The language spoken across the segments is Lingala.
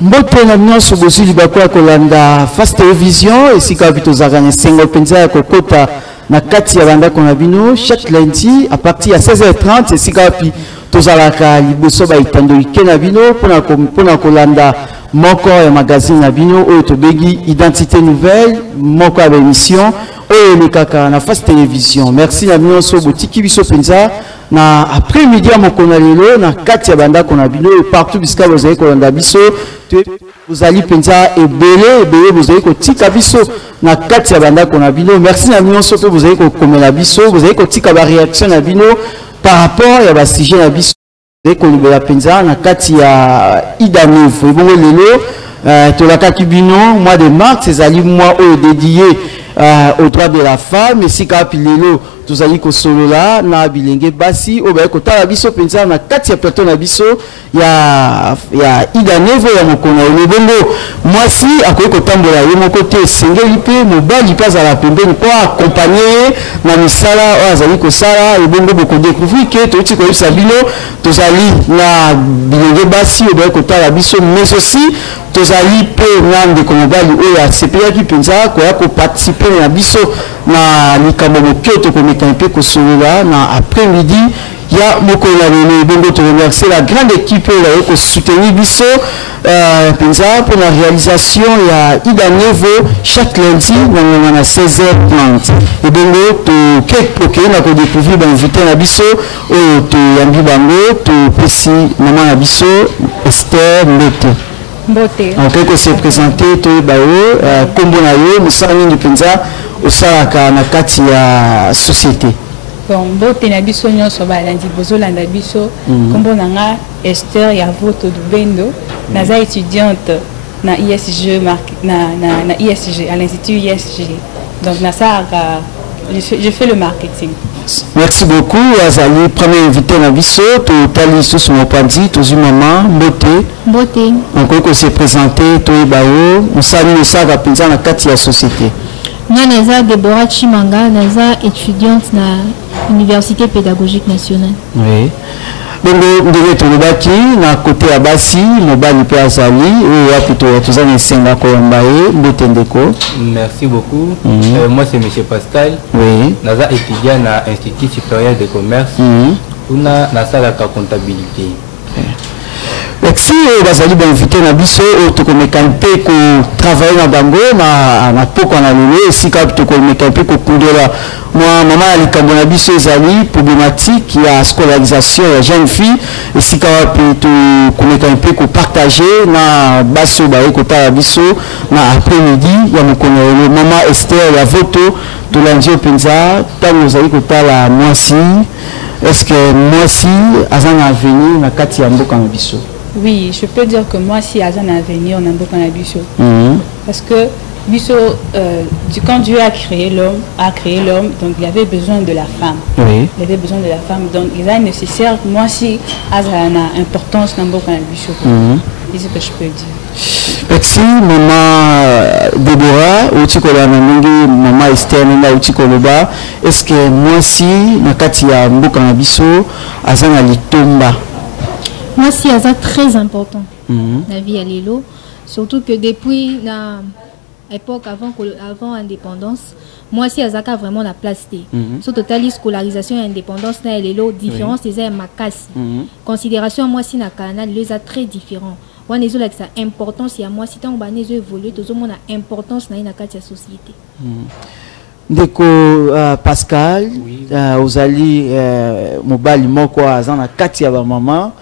Mbote na nyonso bozili bakwa kolanda Fast Télévision et si kapito zagane sengo penza ya kokota na kati ya banda kona bino chaque lundi à partir à 16h30 et si kapi tozalaka liboso ba itando ikena bino pona kolanda moko ya magazine na bino oyo tobegi identité nouvelle moko ya émission oyo lekaka na Fast Télévision. Merci na nyonso botiki biso penza na après-midi à mokona lelo na kati ya banda kona bino et partout bisika bozali kolanda biso vous allez penser et belé vous allez kotika biso na kati ya banda kona bino. Merci na nyonso pe vous allez komela biso vous allez kotika ba réaction na bino par rapport ya ba sujet na biso vous allez kolibela penza na kati ya Ida Neuf et bon lelo to la kaki bino mois de mars ces ali mois dédié aux droits de la femme et si kapi lelo tozali ko solo la na bilenge basi o ba ko tala biso penza na kati ya plateau na biso ya Ida Neuf ya mokona le bongo moi si akoki ko tambola ye moko te sengeli pe mobali pas à la pembeni pour accompagner na misala azali ko sala e bongo boko découvrir que to ti ko yisa bino tozali na bilenge basi o ba ko tala biso mais aussi tozali pe ngande ko mobali o ya sepia ki penza ko ya ko participer na biso na likambo moketo ko un peu que na après-midi il y a beaucoup de remercier la grande équipe qui soutenu biso penza pour la réalisation il y a Ida Neuf chaque lundi à 16h30 et donc to quelques na ko découvrir invité na biso o to yambi bango to pesi maman na biso Esther Mbote en quelque se présenter to bayo kombo na yo musani ni penza osalaka na kati ya société. Bon, Mbote na biso nyonso balandi bozolanda biso kombo nanga Esther ya voto du Bendo naza étudiante na ISG na ISG à l'institut ISG donc na ça je fais le marketing. Merci beaucoup Azali premier invité na biso to tali sur mon pandi to maman Mbote encore que se présenter to bayo musali ça va penza na kati ya société. Moi, naza Deborah Chimanga, naza étudiante na Université pédagogique nationale. Oui. Donc, nous devons na côté à Bassi, mobali pe azali, ou à plutôt tous les senga koyambaye, Mbotendeko. Merci beaucoup. Moi, c'est Monsieur Pascal. Oui. Naza étudiant à Institut supérieur de commerce. Una na salle de comptabilité. Si vous avez invité na biso to ko mekampe ko travailler na bango na poko na lelo si ka to ko mekampe ko kundela moi maman ali kambo na biso ezali problématique ya scolarisation ya jeune fille et si ka to ko mekampe ko partager na baso ba ko ta biso na après-midi ya mokono maman Esther ya voto to lanjo penza tango zali ko tala mwasi est-ce que mwasi azana avenir na kati ya mboka na biso? Oui, je peux dire que moi, si Azan a venu, on a beaucoup de biso. Parce que biso, quand Dieu a créé l'homme, donc il avait besoin de la femme. Oui. Il avait besoin de la femme. Donc il est nécessaire, moi, si Azan a importance dans beaucoup de biso. C'est ce que je peux dire. Merci, maman Deborah, Outikola Nanongi, maman Esther Nenda Outikoloba. Est-ce que moi, si, Nakati ya mboka na biso, Azan a litomba? Moi, si c'est très important la vie à l'élo, surtout que depuis l'époque avant l'indépendance, moi, si c'est vraiment la place. Sur total scolarisation et indépendance, là, l'élo, différence, c'est ma casse. Considération, moi, si na canal, les a très différents. Moi, les autres, ça importance, il y a moi, si tant que les évolué, tout le monde a importance dans la société. Ndeko Pascal, ozali mobali moko azana kati ya ba maman.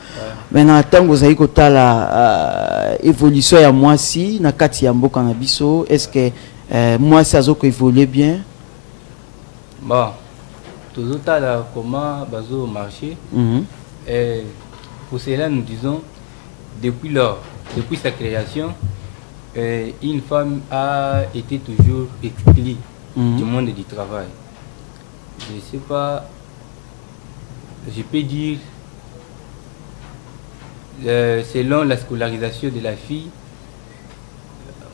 Maintenant tango zali kotala évolution ya mwasi na kati ya mboka na biso, est-ce que mwasi azoko évoluer bien? Bon, toujours tala comment bazo marcher. Pour cela nous disons depuis sa création, une femme a été toujours exclue du monde du travail. Je ne sais pas, je peux dire selon la scolarisation de la fille,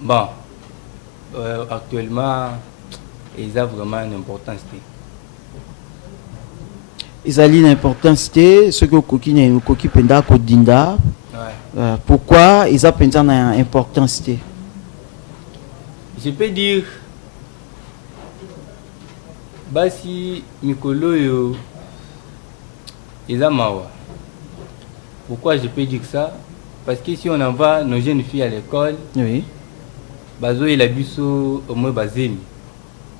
bon, actuellement, ils ont vraiment une importance. Ils ont une importance, ce que Koki Penda Kodinda, Pourquoi ils ont une importance? Je peux dire, basi mikolo yo ezamawa. Pourquoi je peux dire ça? Parce que si on envoie nos jeunes filles à l'école, oui, bazo il a biso au moins bazemi.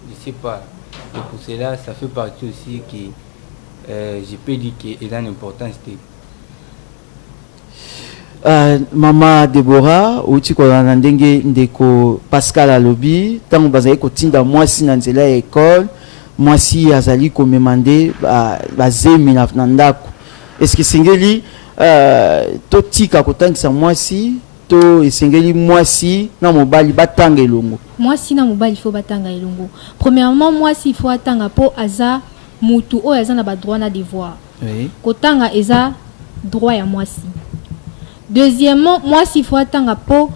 Je sais pas. Et pour cela, ça fait partie aussi que je peux dire qu'il a une importance. Maman Deborah, uti ko ndenge ndeko Pascal alobi, tango bazali ko tinda mwasi na nzela ya école, mwasi azali ko memande bazemi na ndako. Est-ce que singeli to tika kotangisa mwasi to esengeli mwasi na mobali batanga elongo? Mwasi na mobali faut batanga elongo. Premièrement, mwasi il faut atanga po aza mutu o aza na ba droit na devoir. Oui. Kotanga eza droit ya mwasi. Deuxièmement, mwasi il faut atanga po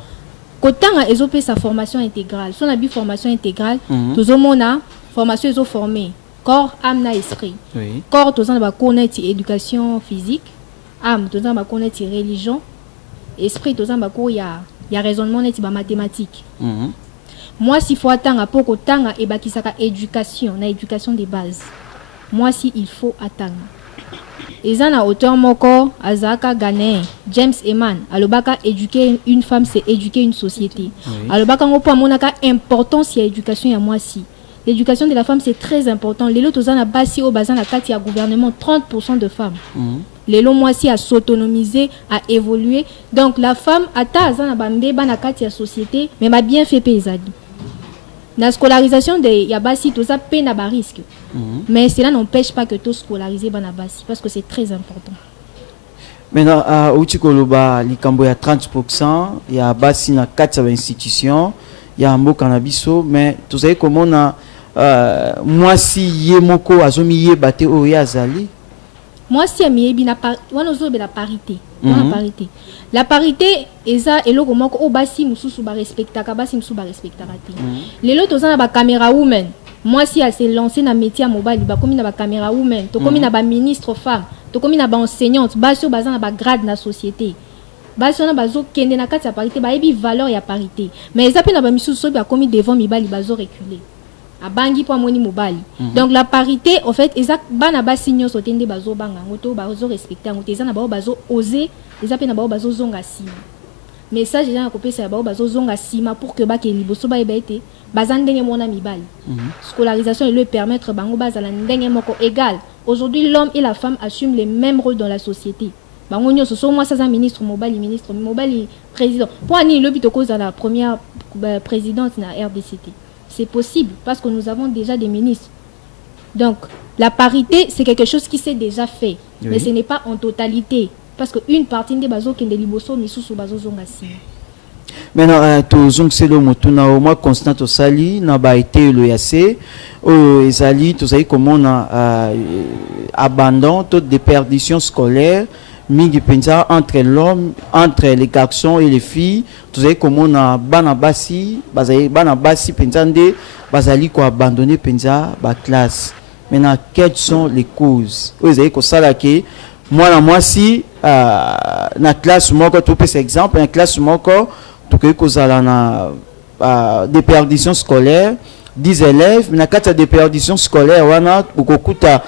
kotanga ezope sa formation intégrale. Son abi formation intégrale, tozomona formation ezo formé corps, âme na esprit. Oui. Corps tozana ba connaître éducation physique, âme tozana ba connaître religion, esprit tozana ba ko ya raisonnement neti ba mathématiques. Moi s'il faut attendre pour kotanga et bakisaka éducation, na éducation de base. Moi si il faut attendre. Ezana auteur moko azaka Ghanéen James Eman alobaka éduquer une femme c'est éduquer une société. Oui. Alobaka ngopo monaka importance ya éducation ya moi si. L'éducation de la femme c'est très important. Lelo tozana basi au bazana kati ya gouvernement 30% de femmes. Lelo moi si a s'autonomiser, à évoluer. Donc la femme ata azana bambe bana kati ya société mais ma bien fait paysadi. La scolarisation de Yabasi, tout ça peine à bas risque. Mais cela n'empêche pas que tout scolariser Banabasi, parce que c'est très important. Maintenant, à Outikoloba, il y a 30%, il y a Bassi dans 4 institutions, il y a un mot cannabiso, mais vous savez comment on a moi si Yemoko Azomi Yebate Oyazali. Moi si Amiebi n'a pas, on a la parité. La parité est ça et l'autre moment au basi mususu ba respecta kabasi mususu ba respecta raté. Les autres ont ba caméra woman. Moi si elle s'est lancée dans métier mobile ba comme na ba caméra woman, to comme na ba ministre femme, to comme na ba enseignante, ba sur bazan na ba grade na société. Ba sur na bazo kende na kati ya parité ba ebi valeur ya parité. Mais ça pe na ba misusu ba comme devant mibali bazo reculer. A bangi pour moni mobile. Donc la parité en fait exact bana ba signo sotende bazo banga ngoto bazo respecter ngoto ezana ba bazo oser les appels na ba bazo zonga sima. Message déjà na kopesa ya ba bazo zonga sima pour que ba ke liboso ba ebete bazandenge mona mibali. Scolarisation et le permettre bango bazala ndenge moko égal. Aujourd'hui l'homme et la femme assument les mêmes rôles dans la société. Bango nyo so moi ça ministre mobile président. Pour ani le bitoko za la première présidente na RDCT. C'est possible parce que nous avons déjà des ministres. Donc, la parité, c'est quelque chose qui s'est déjà fait. Oui. Mais ce n'est pas en totalité. Parce qu'une partie des bases qui est liboso, mais sous bases zongassi. Maintenant, tout c'est le mot. Moi, Constant Osali, n'a pas été le yassé. Ezali, tout ça, comment on a abandonné toutes des perditions scolaires. Mingi pensa entre l'homme, entre les garçons et les filles, tu sais comment on a banabasi pensande bazali ko abandonner pensa ba classe. Maintenant quelles sont les causes? Vous avez ko sala ke moi si na classe moko tu peux exemple, en classe moko tu que ko sala na déperdition scolaire 10 élèves, na kata déperdition scolaire wana kokuta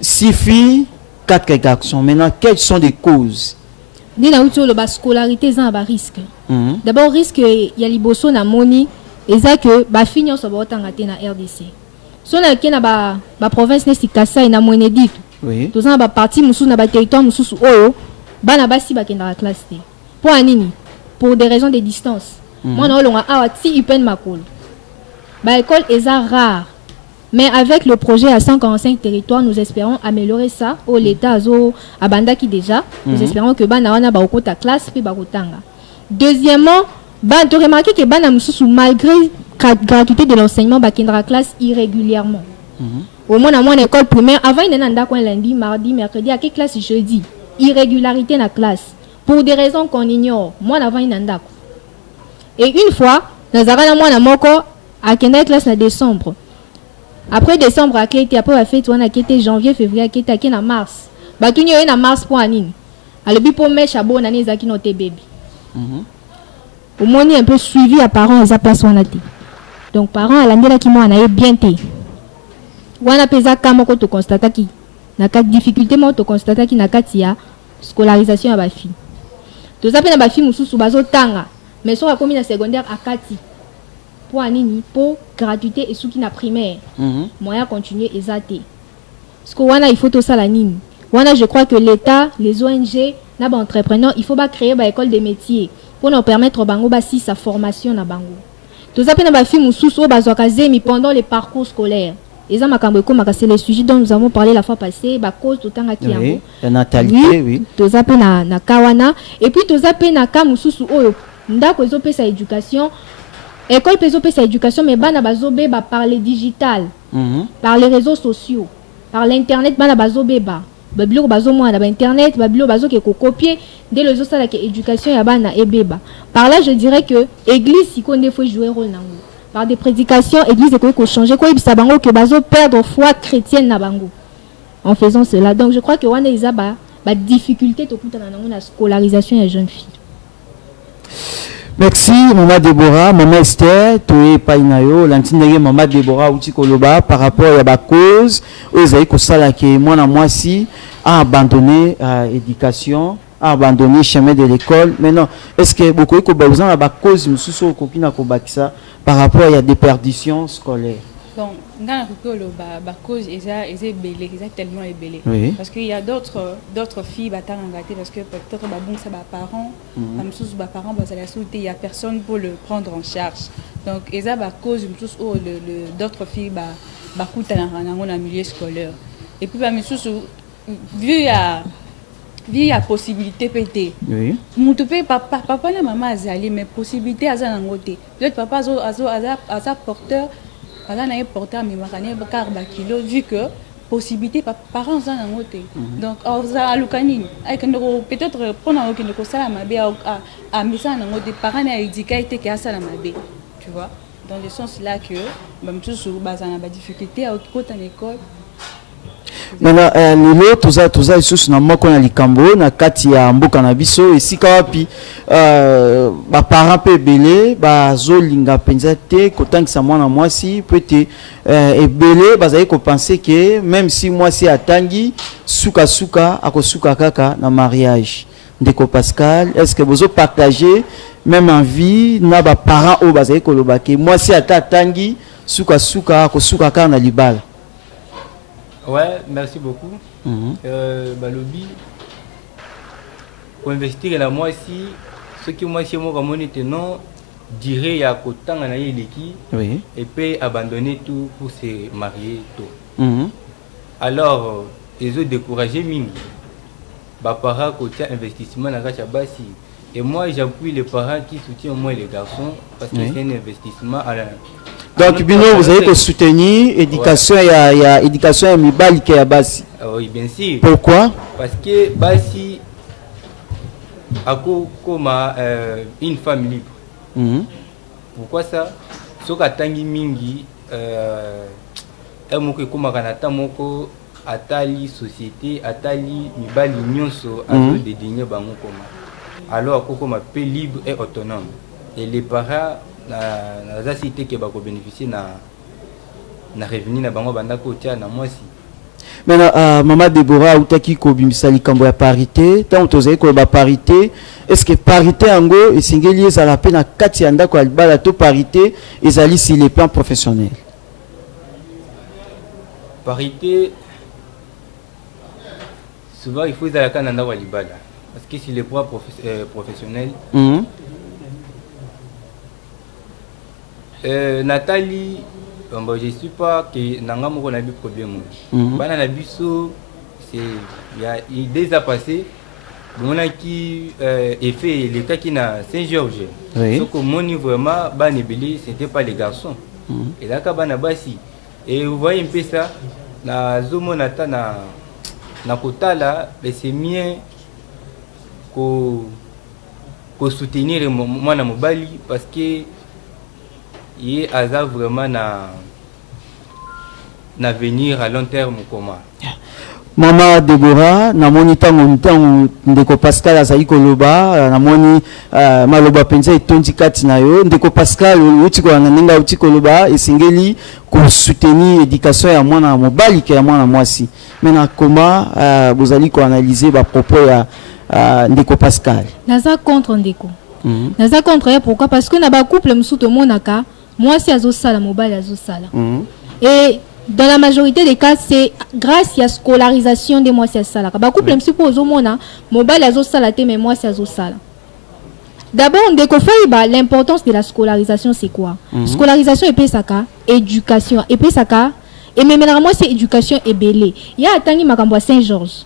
6 filles 4 garçons. Maintenant, quelles sont les causes? La scolarité est un risque. D'abord, risque, il y a liboso na moni, et ça que ba finir sur votre na RDC. Si on a qui na ba province nesti Kassa et na Mwenedit. Oui. Tous na ba parti musu na ba territoire musu oyo, ba na ba si ba kenda la classe T. Pour anini? Pour des raisons de distance. Moi na longa awa ti ipen makolo. Ba école est rare. Mais avec le projet à 145 territoires, nous espérons améliorer ça. Au l'État, à Bandaki déjà, nous espérons que Banawana va au ta classe puis Barotanga. Deuxièmement, tu remarques que Bana Moussou, malgré la gratuité de l'enseignement, Bakindra classe irrégulièrement. Au moins, dans mon école primaire, avant, il y a un lundi, mardi, mercredi, à quelle classe jeudi? Irrégularité dans la classe. Pour des raisons qu'on ignore. Moi, avant, il y a un Et une fois, nous avons un moko à quelle classe en décembre. Après décembre, après la fête, on a quitté janvier, février, on a quitté en mars. Bah, tout en mars pour anine. alobi po mesh abo nani ezaki noté bébé au moins un peu suivi à parents eza place wana te donc parents alandelaki mwana ye bien te wana pesa kama ko to constataki na ka difficulté mo to constataki na kati ya scolarisation ya ba fille toza pe na ba fille mususu bazo tanga mais so akomi na secondaire akati pour anini pour gratuité et souki na primaire moyen continuer ezate parce que wana il faut to sala nini wana je crois que l'état les ONG na ba entrepreneurs il faut ba créer ba école des métiers pour nous permettre bango ba si sa formation na bango toza pe na ba fille mususu o bazwaka zemi pendant les parcours scolaires et ça makambo ko makase le sujet dont nous avons parlé la fois passée ba cause to tanga ki yango la natalité oui toza pe na kawana et puis toza pe na ka mususu oyo ndako ezopesa éducation école pesa éducation mais bana bazobeba par les digital par les réseaux sociaux par l'internet bana bazobeba babilo bazomwana ba internet babilo bazoke ko copier dès les autres la éducation ya bana ebeba par là je dirais que église ikonde faut jouer rôle nango par des prédications église ko changer ko ibisa bango que bazo perdre foi chrétienne na bango en faisant cela donc je crois que wana izaba ba difficulté to kutana nango na scolarisation ya jeune fille. Merci Maman Déborah, Maman Esther, Toé Painayo, l'antindege Maman Déborah Outi Koloba par rapport à la cause aux aïkosala qui moi na moi si a abandonné l'éducation, a abandonné le chemin de l'école. Maintenant, est-ce que beaucoup de besoin à la cause mususu kokina kobakisa par rapport à des perditions scolaires? Donc, dans la cause est belé, est tellement belé. Oui. Parce qu'il y a d'autres filles qui ont raté parce que peut-être que c'est parents, parents, il n'y a personne pour le prendre en charge. Donc, il y a la cause d'autres filles qui ont un milieu scolaire. Et puis, vu la possibilité pété. Oui. Papa et maman azali mais possibilité à ça côté. Peut-être papa a porteur a porteur mais makane car kilo vu que possibilité parents ça na côté. Donc à lukani peut-être pendant que ne sala mabe à misa na côté parents a éduqué que ça la mabe. Tu vois? Dans le sens là que même toujours bazana ba difficulté à côté en école. Maintenant lelo toza isusu na moko na likambo na kati ya mboka na biso esika wapi ba parents pe belé bazolinga penza te kotangisa mwana mwasi peut-être ebele bazali ko penser que même si mwasi atangi suka akosuka kaka na mariage. Ndeko Pascal, est-ce que vous partagez même envie na ba parents o bazali ko lobake mwasi atangi suka akosuka kaka na libala? Ouais, merci beaucoup. Balobi, pour investir là, moi aussi, ce qui moi chez moi comme non, dirait à côté en aille l'équipe et puis abandonner tout pour se marier tôt. Alors, ils ont découragé Mingi. Parents côté investissement dans Kachabasi. Et moi j'appuie les parents qui soutiennent au moins les garçons parce que c'est un investissement à la. Donc, Bino, vous avez soutenir l'éducation et l'éducation à Mibali qui est à Bassi. Oui, bien sûr. Pourquoi? Parce que Bassi a comme une femme libre. Pourquoi ça? Ce que Tangi Mingi, comme Kanata Moko, Atali société, Atali Mibali Nyonso, a des dîners Bango Koma. Alors, comme un peu libre et autonome. Et les parents, la cité qui va bénéficier na revenu na bango banda ko tia na moi si. Maintenant Maman Déborah utaki ko bimisali kambo ya parité tant tozai ko ba parité est-ce que parité ango esingeli ezala pe na kati ya ndako ya libala to parité ezali sur le plan professionnel? Parité souvent il faut ezala kana ndako ya libala parce que sur le plan professionnel Nathalie, je ne suis pas que Nanga Moko n'a pas de problème. Bana Nabiso, il y a déjà passé. On a qui fait le cas qui n'a Saint-Georges. Donc, mon niveau vraiment, c'était pas les garçons. Et là, Kabana Bassi. Et vous voyez un peu ça, na Zomonata na Kota là, c'est mieux que soutenir moi na Mobali parce que il a vraiment na venir à long terme comment Maman Deborah, na moni tango ndeko Pascal azali koloba, na moni maloba penza etondi kati na yo, ndeko Pascal uti ko nanga uti koloba esengeli ko soutenir éducation ya mwana mobali ke ya mwana mwasi. Mena comment vous allez ko analyser ba propos ya ndeko Pascal. Naza contre ndeko. Naza contre pourquoi? Parce que na ba couple msuto monaka, mwasi azosala mobali azosala. Et dans la majorité des cas, c'est grâce à la scolarisation des mois à sala. Ba couple m'si pour mona mobile azo sala te mais moi c'est azo sala. D'abord on découvre l'importance de la scolarisation c'est quoi? Scolarisation et puis saka éducation et puis saka et même là moi c'est éducation et belé. Il y a attendu makambo à Saint-Georges.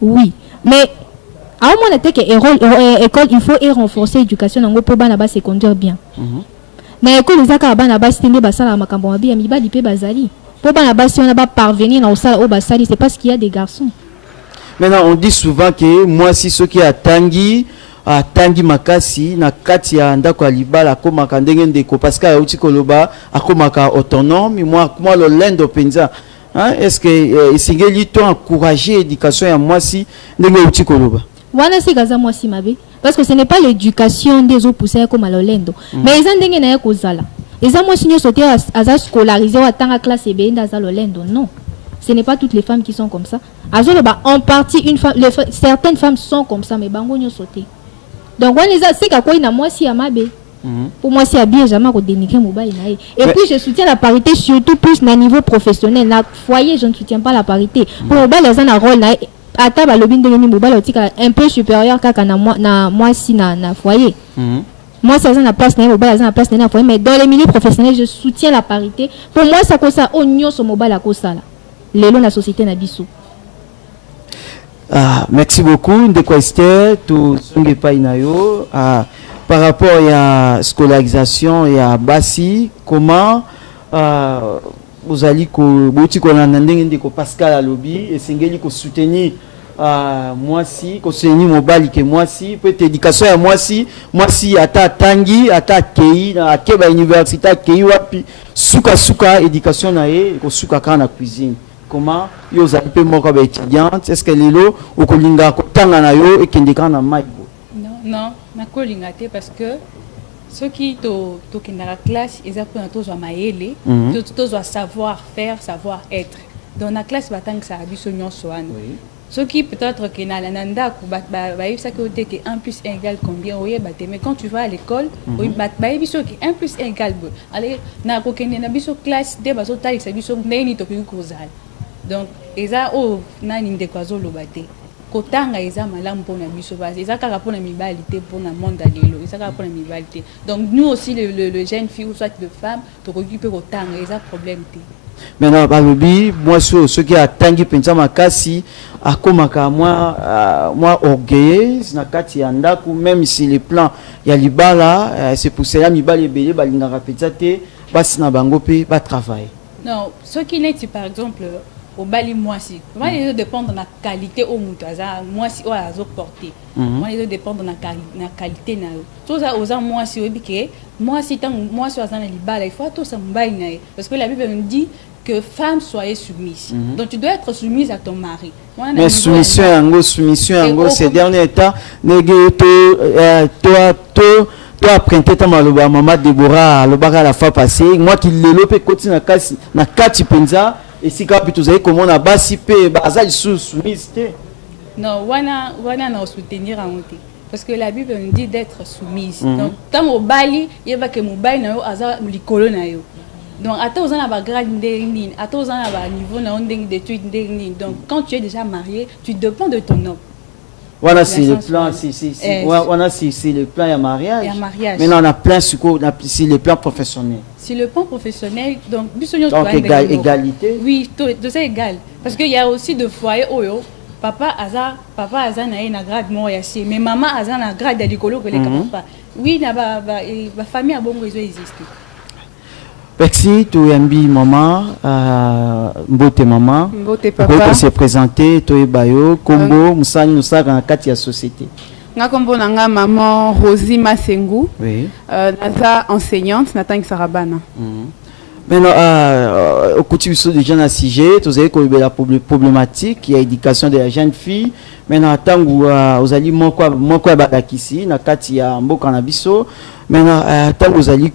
Oui, mais à un moment que école il faut renforcer l'éducation dans pour bana bas secondaire bien. Na école les aka bana bas tende basala makambo abi amiba lipe bazali. Pour si on n'a pas parvenu dans ça au Bassali, c'est parce qu'il y a des garçons. Maintenant, on dit souvent que moi, si ceux qui a tangi makasi, na kati ya ndako alibala koma kandenge ndeko parce que uti koloba akoma ka autonome, moi le lendo penza. Hein, est-ce que isingeli to encourager l'éducation ya moi si ndenge uti koloba? Wana si gaza moi si mabe parce que ce n'est pas l'éducation des autres poussés comme le lendo, mais ils ont ndenge na ya kozala. Les hommes signaux sauter à scolariser ou à temps à classe et bien dans l'Olendo. Non, ce n'est pas toutes les femmes qui sont comme ça. En partie, certaines femmes sont comme ça, mais bango nyo sauter. Donc on les a c'est quoi na moi si amabe. Pour moi c'est bien jamais ko dénigrer mobile na. Et puis je soutiens la parité surtout plus na niveau professionnel. Na foyer je ne soutiens pas la parité. Pour mobile les un rôle na ata ba lobin de ni mobile un peu supérieur kaka na moi si na foyer. Moi, c'est la place, mais dans les milieux professionnels, je soutiens la parité. Pour moi, ça cause ça, on sur mobile à cause ça. Les lois de la société n'a bissou. Merci beaucoup. Ndeko Esther, tout ce pas inayo. Par rapport à la scolarisation et à Bassi, comment vous allez que Pascal à lobby et Sengeli ko soutenir moi si conseiller mobile que moi si peut éducation à moi si ata tangi ata kei na keba université kei wapi suka éducation na ye ko suka kana cuisine comment yo za pe moko ba étudiante est-ce que lelo o kolinga ko tanga na yo e kendeka na mai non na kolinga te parce que ceux qui to kenda la classe ils apprennent tous à maele tous à savoir faire savoir être dans la classe batang ça abiso nyonso wana ce qui peut-être que na nanda ça que 1 plus 1 égale combien oui mais quand tu vas à l'école biso que 1 plus 1 égale allez na ko kende na biso classe de baso tali sa biso ndeni to kozala donc eza o nani ndeko azolobate kotanga eza malamu pona biso base eza kaka pona mibalité pona monde alelo eza kaka pona mibalité donc nous aussi le jeune fille ou soit de femme to occuper kotanga eza problème te. Maintenant, balobi, moi ceux qui a tangi pensa makasi, akomaka moi orgueilleuse na kati ya ndaku même si les plans ya libala, c'est pour cela mibali belé balinga rapetsa te, basi na bango pe ba travail. Non, ce qui n'est par exemple au bali moi si, moi les autres dépendent de la qualité au mutaza, moi si au azo porter. Moi les autres dépendent de la qualité na. Tout ça aux moi si obike, moi si tant moi si azana libala, il faut tout ça mbaï na parce que la Bible nous dit que femme soyez soumise. Donc tu dois être soumise à ton mari. Mais soumission en ces derniers temps, toi apprenti ta maloba maman Deborah lobaka la fois passée, moi qui l'élopé continue na kati penza et si quand tu sais comment on a basi pe bazali soumise. Non, wana na soutenir en monter. Parce que la Bible nous dit d'être soumise. Donc tant au bali, il va que mon bail na yo aza likolo na yo. Donc, à tous ans, grade à tous ans, niveau d'études. Donc, quand tu es déjà marié, tu dépends de ton homme. Voilà, c'est le plan, c'est le plan de mariage. Maintenant, on a plein sur le plan professionnel. C'est le plan professionnel, donc, égalité. Oui, tout c'est égal. Parce qu'il y a aussi de foyers où papa a na grade moi ici, mais maman a na grade de l'école que les papa. Oui, la famille a bon réseau existe. Merci, tu yambi maman, mbote maman. Mbote papa. Pour se présenter, tu es bayo, kombo, musani musaka na kati ya société. Nga kombo nanga maman Rosie Masengu. Oui. Naza enseignante, Nathan Sarabana. Maintenant, au côté de gens à sujet, vous avez la problématique, il y a l'éducation de la jeune fille. Maintenant, tant que vous allez ici, na kati ya mboka na biso. Maintenant, tant que vous allez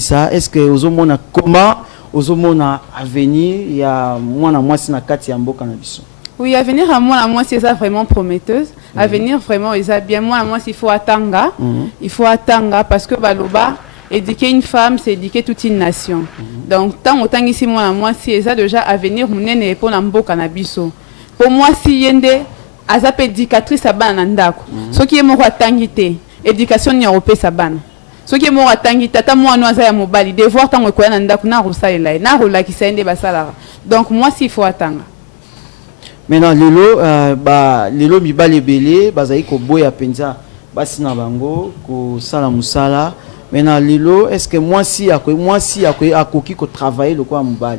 ça, est-ce que vous avez comment vous avez avenir, il y a moins na moi si na kati ya mboka na biso? Oui, avenir à moi c'est ça vraiment prometteuse. Avenir vraiment, ils a bien moi il faut attendre. Il faut attendre parce que baloba. Éduquer une femme, c'est éduquer toute une nation. Donc, tant autant ici, moi, si ça déjà à venir, mon nez pour l'ambo cannabiso. Pour moi, si yende, azap éducatrice à banandako. Ce qui est mon attangité, éducation n'y a pas sa ban. Ce qui est mon attangité, tata moi, nous à mobali, devoir tant que nandako na rusa elai, na rula qui s'est basalara. Donc, moi, s'il faut attendre. Maintenant, lelo mi balebele, bazaï ko boya penza, basina bango, ko sala musala. Maintenant, Lilo, est-ce que moi si à qui travailler le quoi mobile?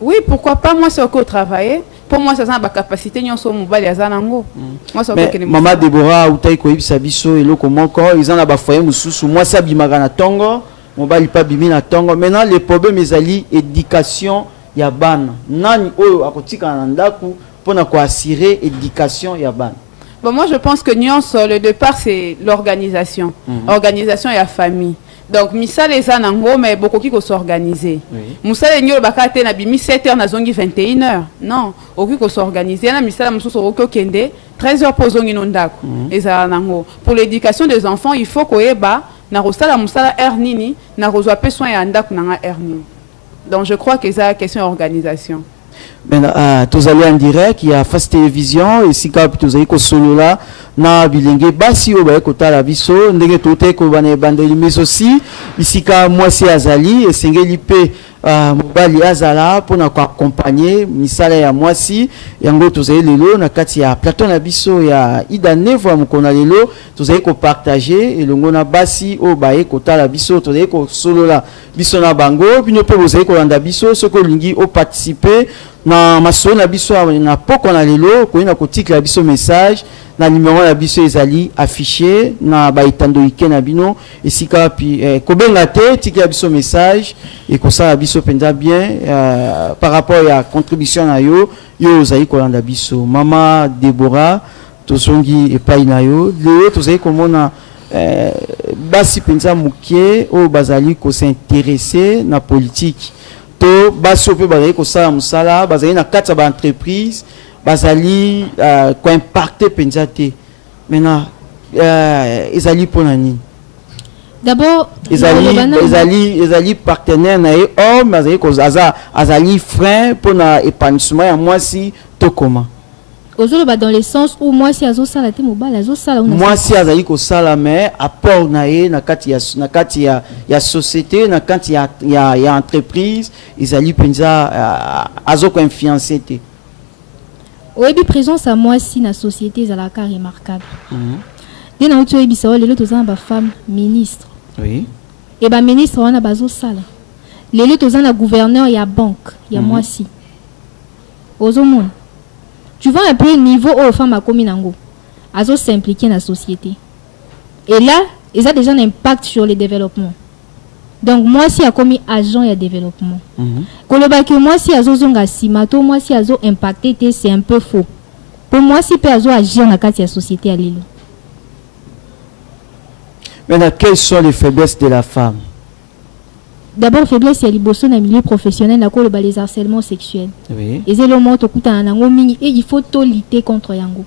Oui, pourquoi pas moi c'est au travailler. Pour moi, ça a la capacité de faire mobile à Zanango. Moi, Maman Déborah, ou taille koïb sabiso et le comment ils ont la foyer mususu. Moi, ça bimagana tongo, mobile pas bimina tongo. Maintenant, les problèmes ils allient éducation yaban. Nani oyo akotika nandaku pour na ko assurer éducation yaban. Bon, moi, je pense que le départ, c'est l'organisation. Organisation et la famille. Donc, Missa les anango, mais beaucoup qui s'organiser. Moussa les nyo bakate na bimi 7h na zongi 21h. Non, aucun qui s'organiser. Na Missa la mousso roko kende 13h pour zongi nondako. Les anango. Pour l'éducation des enfants, il faut qu'on eba na rosala moussa la ernini na rosoa pe soin et andako na ernini. Donc, je crois que c'est la question d'organisation. Tous allez en direct, il y a Face Télévision et si tous allez solo là na bilenge basi au baie kota la biso ndenge tote ko bane bandeli mais aussi ici ka moi c'est azali et singeli pe mobali azala pour na accompagner misala ya moi si yango tous allez lelo na kati ya plateau na biso ya ida nevo mukona lelo tous allez ko partager et longo na basi au baie kota la biso tous allez ko solo là biso na bango bino pe vous allez ko landa biso ce ko lingi au participer na maso na biso na poko na lelo ko ina ko tikla biso message na numéro la biso ezali affiché na baitando ike na bino esika pi ko benga te tikla biso message et ko ça biso penza bien par rapport à contribution na yo ozali ko landa biso mama Déborah tosongi epai na yo leo tozali komona basi penza mukie o bazali ko s'intéresser na politique to baso pe bazali ko sala musala bazali na kati ba entreprise bazali ko impacter pensate maintenant ezali ponani d'abord ezali partenaire na e homme bazali ko azali frein pour na épanouissement ya moi si to comment ozoloba dans le sens où moi si azosala te mobala azosala moi si azali ko sala mais apport na ye na kati ya société na kati ya entreprise ezali penza azoko influencer te. Oui, présence à moi si la société est la cas remarquable. Dès que tu es bissau, les autres ont ba femme ministre. Oui. Et ba ministre on a bazo sala. Les autres ont la gouverneur, il y a banque, il y a moi si. Aux hommes. Tu vois un peu le niveau où les femmes a commis nango. Azo s'impliquer dans la société. Et là, ils ont déjà un impact sur le développement. Donc moi si a commis agent et développement. Que moi si azo zonga simato, moi si azo impacté c'est un peu faux. Pour moi si peut azo agir dans la société à l'île. Maintenant quelles sont les faiblesses de la femme? D'abord faiblesse c'est liboso dans le milieu professionnel la le les harcèlements sexuels. Oui. Et c'est le mot to kuta nango mingi et il faut to lutter contre yango.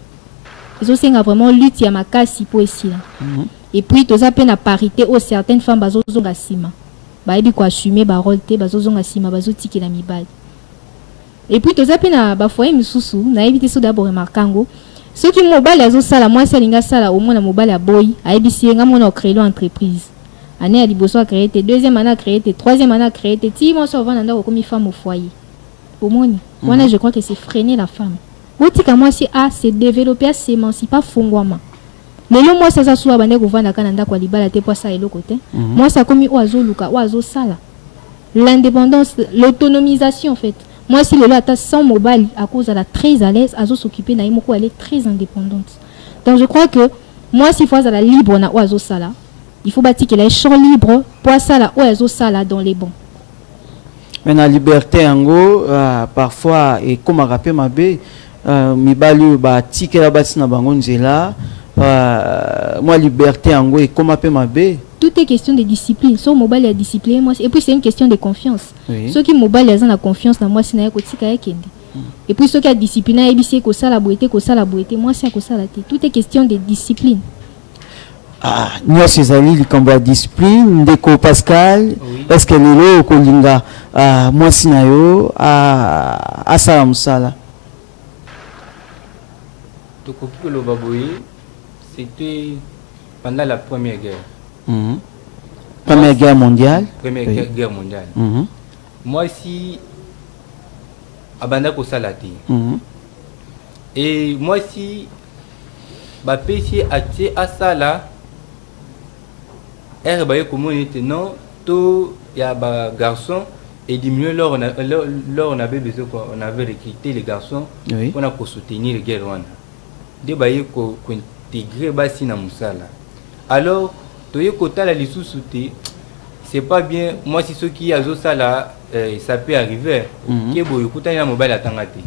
Ils ont vraiment lutte ya makasi pour ici là. Et puis tous à peine à parité aux certaines femmes bazo zonga sima. Baebi ko assumer ba rôle te bazo zonga sima bazo tiki la mibali. Et puis tous à peine à ba foyer mususu na éviter ça d'abord remarquango. Ceux qui mobile azo sala moi c'est linga sala au moins na mobile a boy a ebisi nga mona créer l'entreprise. Année à liboso a créé te deuxième année a créé te troisième année a créé te ti moi ça va nanda ko comme femme au foyer. Pour moi moi je crois que c'est freiner la femme. Otika moi si c'est développer s'émanciper fongwama. Mais le moi ça soit bande govana kananda kwa libala te poisa elo côté. Moi ça comme oiseau luka oiseau sala. L'indépendance, l'autonomisation en fait. Moi si le là ta sans mobile à cause elle est très à l'aise, azo s'occuper na imoko elle est très indépendante. Donc je crois que moi si fois à la libre na oiseau sala, il faut bâtir qu'elle ait champ libre pour ça la oiseau sala dans les bons. Mais la liberté yango parfois et comme rappelé ma bé mibali ba tikela basi na bango nzela moi liberté yango et comme appelé ma bé. Tout est question de discipline. So mobile a discipline moi et puis c'est une question de confiance. Oui. Ceux qui mobile ont la confiance na moi c'est na ko tika ekende. Et puis ceux qui a discipline et bisi ko sala boité moi c'est ko sala té. Tout est question de discipline. Ah, nous ces amis li combat discipline ndeko Pascal oui. Est-ce que lelo kolinga moi sinayo a sala musala. To koki ko lo baboye c'était pendant la première guerre. Première guerre mondiale. Première oui. Guerre mondiale. Moi si abanda ko salati. Et moi si ba pesi atie asala baye comment était non tout il y a ba garçon et diminuer là on avait besoin quoi on avait recruté les garçons oui. On a pour soutenir les guerres wana de baye ko intégrer basi na musala alors toye kota la lisusuté c'est pas bien moi si ceux qui azo sala ça peut arriver que boye kota na mobile atangate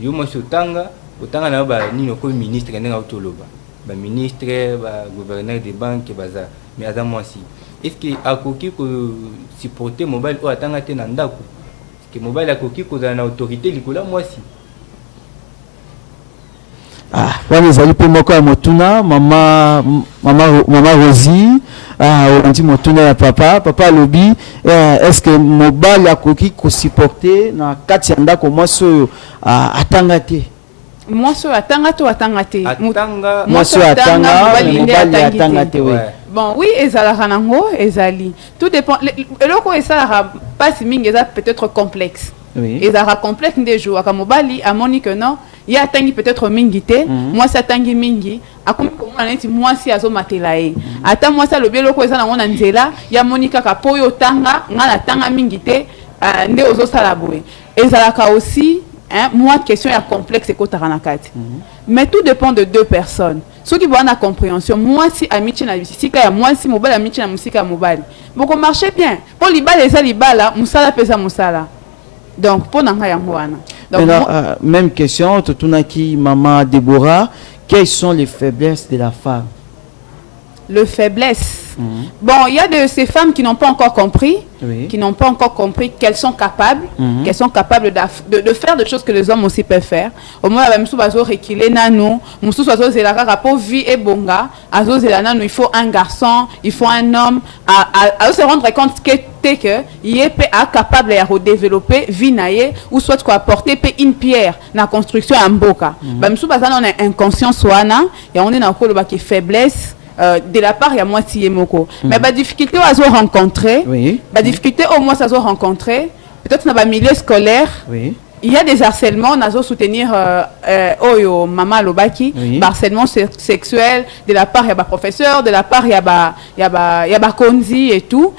yo mo sotanga otanga na ba nino ko ministre ndenga utoloba ba ministre ba gouverneur des banques baza mais à moi aussi est-ce que à koki ko supporter mobile ou atanga te na ndako est-ce que mobile à koki ko za na autorité likola moi aussi wana ezali mpe moko ya motuna mama Rosie on dit motuna ya papa alobi est-ce que mobile akoki kosupporte na kati ya ndako mwasi oyo atanga te. Mwasi oyo atanga to atanga te. Mwasi oyo atanga te. Bon, oui, ezalaka nango ezali. Tout dépend. Eloko esalaka pasi mingi eza peut-être complexe. Oui. Ezalaka complexe nde jour aka mobali amoni que non, ya atangi peut-être mingi te, mwasi atangi mingi, akomi komona neti mwasi azomatela ye. Ata mwasi alobi eloko eza nango na nzela, ya moni kaka po yo tanga, ngala tanga mingi te, nde ozosala boye. Ezalaka aussi moi, question est complexe et kotaranakati. Mais tout dépend de deux personnes. Ceux qui voient la compréhension, moi si amitié na bisika, moi si mobile amitié na musika mobile. Beaucoup marcher bien. Pour libala les libala, musala pesa musala. Donc pour nanga ya mwana. Donc même question, totunaki maman Déborah, quelles sont les faiblesses de la femme? Le faiblesse. Bon, il y a de ces femmes qui n'ont pas encore compris, qu'elles sont capables, de faire des choses que les hommes aussi peuvent faire. Au moins, il faut il faut un garçon, il faut un homme, à se rendre compte que il est capable de développer vie ou soit quoi apporter une pierre dans la construction en boca. On a inconscience et on est dans le faiblesse. De la part il y a moitié moko mais la difficulté à rencontrer la difficulté au moins ça se rencontrer peut-être dans le milieu scolaire il y a des harcèlements on a soutenir oyo mama lobaki harcèlement sexuel de la part il y a professeur de la part il y a konzi et tout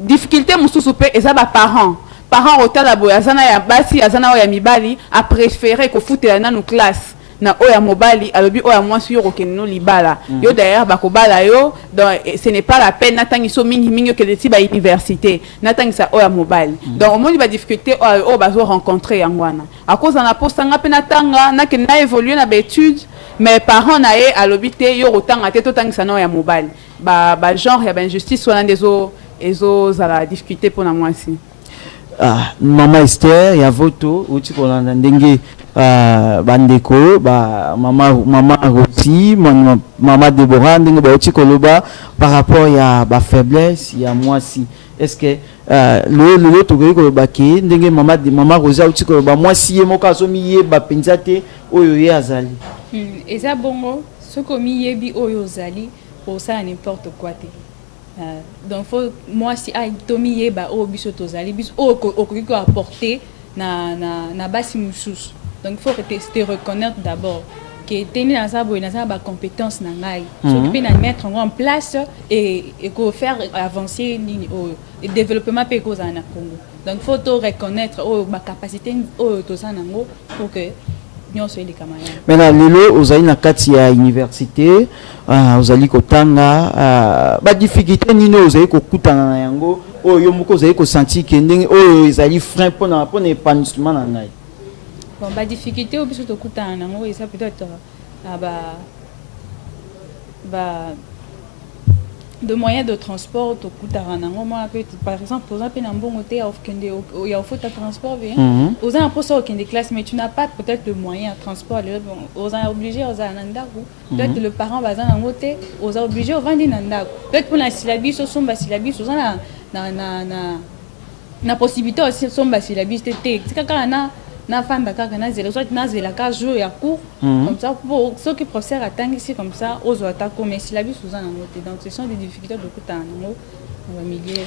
difficulté mususu pe et ça parents autant la boya zana ya basi azana ya mibali a préféré ko foutela na nous classe na oya mobali alobi oya mwasi yo kokeno libala yo d'ailleurs bakobala yo donc ce n'est pas la peine natangi so mingi que de ba université natangi sa oya mobali donc au moins ba difficulté o bazo rencontrer yangwana à cause na postanga pe natanga na ke na évoluer na études mais parents na e alobi te yo rotanga te to tangi sa na oya mobali ba genre ya ba injustice wana ndezo za la difficulté pour na mwasi. Maman Esther ya voto uti kolanda ndenge bandeko maman Rosie maman Déborah ndenge ba uti koloba par rapport ya ba faiblesse ya mwasi est-ce que le to koloba ke ndenge maman Rosie uti koloba mwasi ye moko azomi ye ba penzate oyo ye azali eza bongo soko mi yebi oyo zali pour ça n'importe quoi te. Donc moi si tomi yeba o biso tozali biso o ko apporter na basi mususu donc faut te reconnaître d'abord que tenir dans sa ba compétence na ngai s'occuper na mettre en place et ko faire avancer le développement pe ko na Congo donc faut to reconnaître ba capacité o to sanango pour que nyonso eli kama ya. Maintenant lelo ozali na kati ya université ozali kotanga ba difficulté nino ozali kokutana na yango oyo moko ozali ko sentir que ndenge oyo ezali frein pona épanouissement na ngai. Bon ba difficulté obiso tokutana nango eza peut-être de moyens de transport tokutana nango par exemple pour exemple na mbongo te il y a faut ta transport bien aux un poste au de classe mais tu n'as pas peut-être le moyen de transport aux un obligé aux anandaku peut-être le parent va dans côté aux obligé au vendre nandaku peut-être pour la syllabus au somba syllabus aux na possibilité aussi somba syllabus te c'est kaka na fanda kaka na zela soit na zela ka jour ya cours comme ça pour ceux qui procèdent à tangi ici comme ça aux attaques mais syllabus aux en côté donc ce sont des difficultés de kutana ngo on va milieu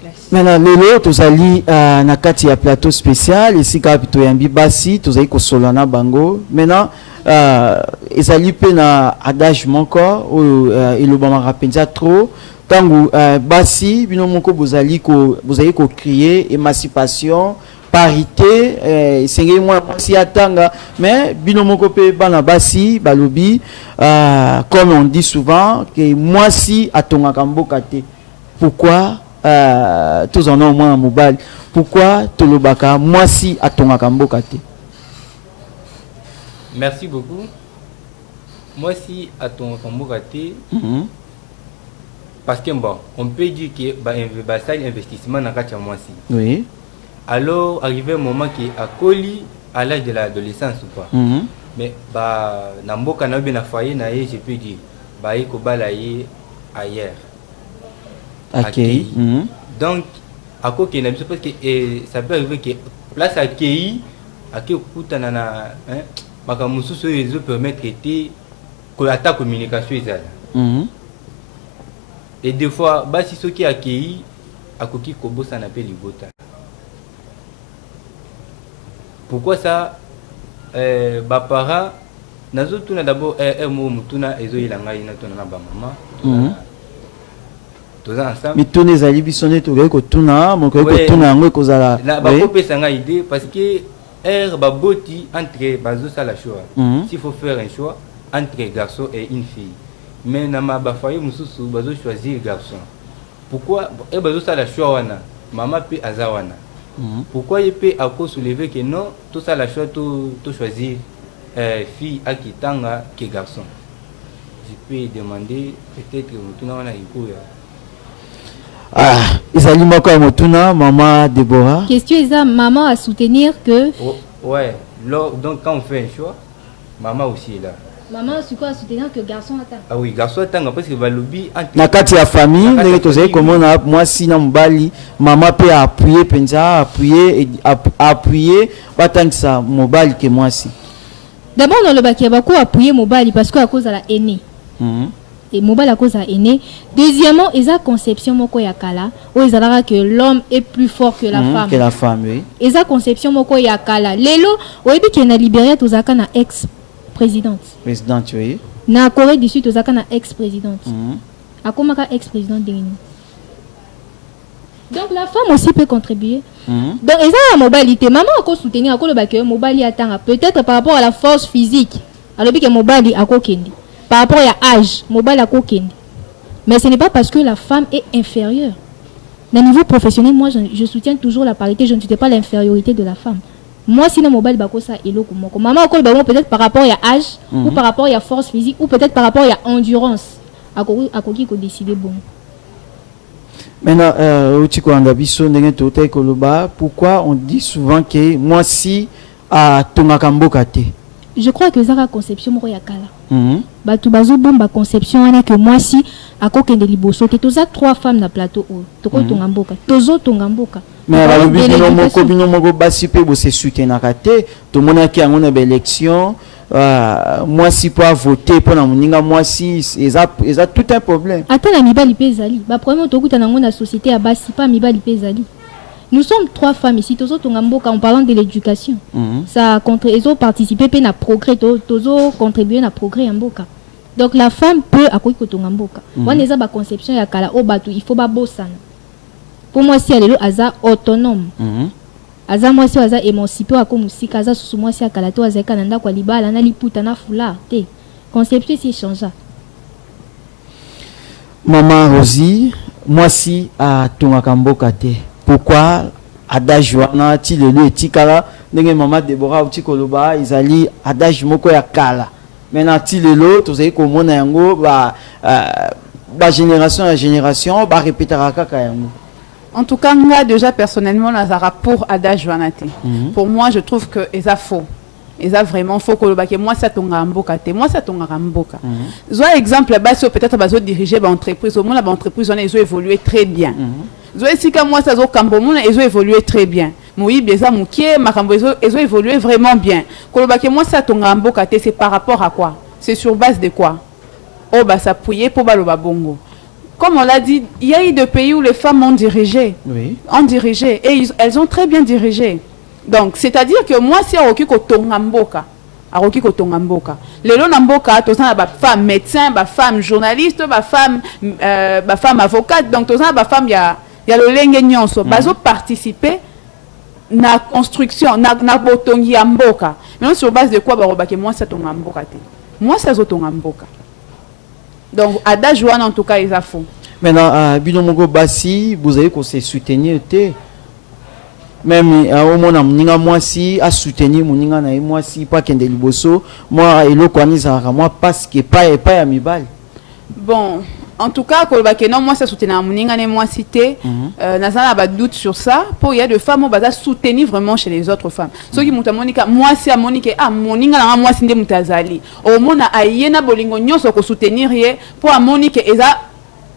classe. Maintenant lelo tozali na kati ya plateau spécial ici kapito yambi basi tozali ko solana bango maintenant ezali pe na adage moko o elobama rapenza trop tangu basi bino moko bozali ko crier émancipation parité c'est moi si atanga mais bino moko pe bana basi balobi comme on dit souvent que moi si atonga kamboka te pourquoi tous en ont au moins mobile pourquoi tolobaka moi si atonga kamboka te. Merci beaucoup. Moi si atonga kamboka te parce que bon on peut dire que ça investissement dans kati ya moi si. Oui. Alors, arrivé un moment qui a collé à l'âge de l'adolescence ou pas. Mais, Namboka n'a bien foyer, je peux dire, il faut balayer ailleurs. Ok. Donc, à quoi qu'il y a parce que ça peut arriver que place à Kei, à qui Koutanana, Makamusu, ce réseau permet de traiter la communication. Et des fois, si ce qui est à Kei, à Koki Kobo, ça n'appelle Libota. Pourquoi ça bapara nazo tuna d'abord mo mutuna ezo ilanga ina tuna na ba mama tous ensemble mais tuna ezali bisone to ko tuna mo ko tuna ngo kozala la ba ko pesa nga idée parce que baboti entre bazo ça la choix s'il faut faire un choix entre garçon et une fille mais na ma ba faye mususu bazo choisir garçon pourquoi bazo ça la choix wana mama pe azawana. Pourquoi il peut à cause soulever que non, tout ça la choix, tout choisir fille à qui tanga que garçon. Je peux demander peut-être que Mutuna on a écouté. Isali Mako Mutuna, maman Déborah. Question est ça, maman à soutenir que. Ouais, donc quand on fait un choix, maman aussi est là. Maman, c'est quoi à soutenir que garçon attend? Ah oui, garçon attend parce que va lobby entre. Na kati ya famille, ndenge tozali comment na moi si na mbali, maman peut appuyer penza, appuyer batangisa mobile que moi si. D'abord dans le bac, il y a beaucoup appuyer mobile parce que à cause de la aînée. Et mobile à cause de la aînée. Deuxièmement, ils ont conception moko yakala, où ils ont que l'homme est plus fort que la femme. Que la femme, oui. Ils ont conception moko yakala. Lelo, où il y a Libéria tous à na ex présidente. Présidente, oui. Na Corée du Sud, aux na ex-présidente. À comment ex-présidente de donc la femme aussi peut contribuer. Donc, et ça, la mobilité, maman a soutenir à le mobile attend peut-être par rapport à la force physique. Alors, que mobile a kokendi. Par rapport à l'âge, mobile a kokendi. Mais ce n'est pas parce que la femme est inférieure. Au niveau professionnel, moi, je soutiens toujours la parité. Je ne soutiens pas l'infériorité de la femme. Moi, si le mobile bako ça est loco moko. Maman a peut-être par rapport à âge, ou par rapport à force physique, ou peut-être par rapport à endurance. À quoi qui décider bon. Maintenant, pourquoi on dit souvent que moi si à Tongakamboka? Je crois que ça la conception moyakala. Batu bazo bomba conception ana que moi si à koke de liboso que tous trois femmes na plateau o toko Tongamboka tozo Tongamboka. Mais la bino moko basi pe bo se soutenir kate to mona ki angona ba élection moi si pour voter pour na moninga moi si ils a tout un problème. Attends la mibali pe zali ba problème to kuta na ngona société ya basi pas mibali pe zali. Nous sommes trois femmes ici, tozo Tongamboka en parlant de l'éducation. Ça ils ont participé à progrès, tozo contribué à progrès en Boka. Donc la femme peut accueillir Tongamboka. On a ba conception ya kala o batu, il faut ba bossana. Pour moi si elle est aza autonome. aza mwasi aza émancipé ako musika aza susu mwasi akala to azalaka na ndako ya libala na liputa na fula te concept si changea. Maman Rosie, mwasi atongaka mboka te. Pourquoi adage wana ti lelo etikala ndenge mama Deborah uti koloba izali adage moko ya kala. Maintenant ti lelo tozali komona yango ba génération à génération ba répétera kaka yango. En tout cas, moi déjà personnellement Nazara pour adage wanate. Pour moi, je trouve que ça faux. Et ça vraiment faux que moi ça tonga mboka te. Moi ça tonga mboka. Zoa exemple là-bas peut-être bazo diriger ba entreprise au moins la entreprise on a évolué très bien. Zoa si comme moi ça zo kambo mon ils ont évolué très bien. Oui, beza mukie makambo ils ont évolué vraiment bien. Que moi ça tonga mboka te c'est par rapport à quoi? C'est sur base de quoi? Oh bah s'appuyer pour baloba bongo. Comme on l'a dit, il y a eu des pays où les femmes ont dirigé. Oui. Ont dirigé. Et elles ont très bien dirigé. Donc, c'est-à-dire que moi, si on a Tongamboka, les Lonamboka, tu as des femmes médecins, des femmes journalistes, des femmes avocates. Donc, tu as des femmes, il y a le Lengenyon, qui participer à la construction, à la botongi amboka. Mais sur base de quoi, moi, c'est Tongamboka. Moi, c'est Tongamboka. Donc, adage en tout cas, ils a fond. Maintenant, Bilomongo Bassi, vous avez qu'on s'est soutenu, même au moins, moi si à soutenir mon moi si pas qu'un deliboso, moi et le moi parce que pas à mi balle. Bon, en tout cas, non, moi ça soutenir mon moi cité, n'a pas de doute sur ça. Pour il y a des femmes qui soutenir vraiment chez les autres femmes. Ceux qui m'ont Monica, moi si à Monique, Moninga moi si ndemutazali. Au moins à yena bolingo nyonso ko soutenir pour à Monique et ça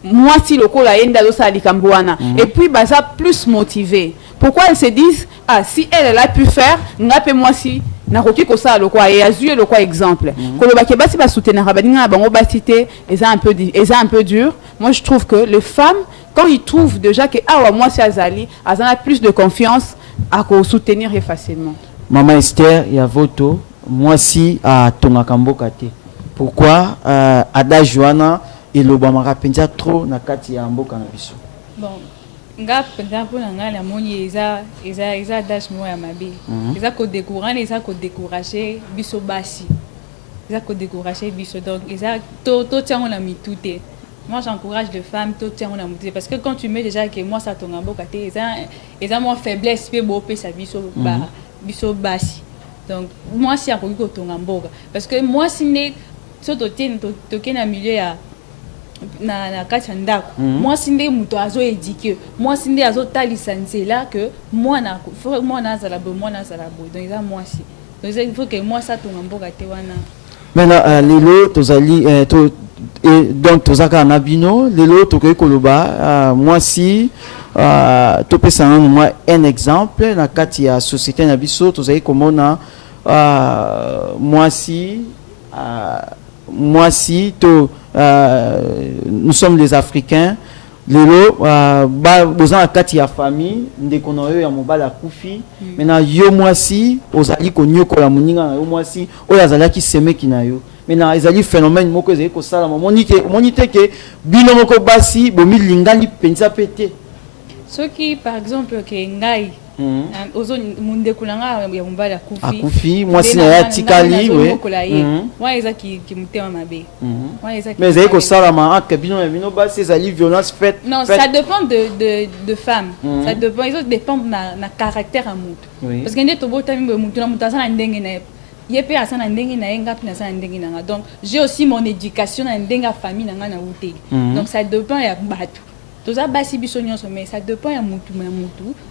moi si le col a enda dosa alikambouana. Et puis ça plus motivé. Pourquoi elles se disent si elle a pu faire, n'a moi si na roki ko ça le quoi et azue le quoi exemple. Koloba ke basi ba soutenir abadinga bango basité et ça un peu dur. Moi je trouve que les femmes quand ils trouvent déjà que moi si azali, azana plus de confiance à ko soutenir facilement. Maman Esther ya voto moi si à Tongakambo kate. Pourquoi ada Joana et le bamara penja trop na kati ya mboka na biso. Bon nga penza pour nga la moni eza dash mo ya mabe. Eza ko décourager, eza ko décourager biso basi. Eza ko décourager biso donc eza to tiens on a mis tout est. Moi j'encourage les femmes to tiens on a mis parce que quand tu mets déjà que moi ça ton mboka te eza moi faiblesse pe bo pe sa biso ba biso basi. Donc moi si akoko ko ton mboka parce que moi si ne soto tien to kena milieu ya na kachanda moi sinde muto azo éduquer moi sinde azo talisa nzela que moi na zalabo donc ça moi si donc il faut que moi ça ton mboka te wana maintenant lelo tozali donc tozaka na bino lelo tokoki koloba moi si to pesa moi un exemple na kati ya société na biso tozali komona moi si nous sommes les Africains. Lelo besoin à kati ya famille ndeko na yo ya mobala kufi maintenant yo mwasi ozali ko nyoko la muninga na yo mwasi oyo azalaki semeki na yo maintenant ezali phénomène moko ezali ko sala monite ke bino moko basi bomi lingani penza pété ceux qui par exemple que ngai ozo munde kulanga ya mobala kufi mwasi na ya tikali we moi eza ki mutema mabe moi eza mais ezali ko sala ma ak bino basi ezali violence faite non ça dépend de femmes ça dépend ils dépend na caractère à mutu parce que ndé to bota mimbo mutu na mutu asana ndenge na yepe asana ndenge na yenga pina asana ndenge na donc j'ai aussi mon éducation na ndenga famille na nga na uté donc ça dépend ya batu tout ça basi biso nyonso mais ça dépend ya mutu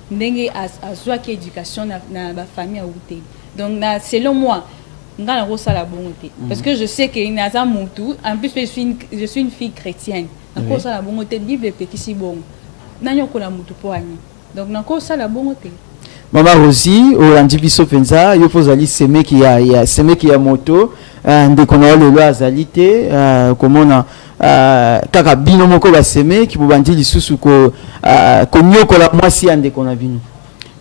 ndenge azwa ki éducation na ba famille a uté donc selon moi nga na rosala bonté parce que je sais que naza mutu en plus je suis une fille chrétienne na rosala bonté bible petit bon na nyokola mutu po ani donc na rosala bonté Maman Rosie olandi biso penza yo pozali semeki ya moto ndeko na lelo azali te komona kaka bino moko ba semeki bobandi lisusu ko nyokola mwasi ya ndeko na bino.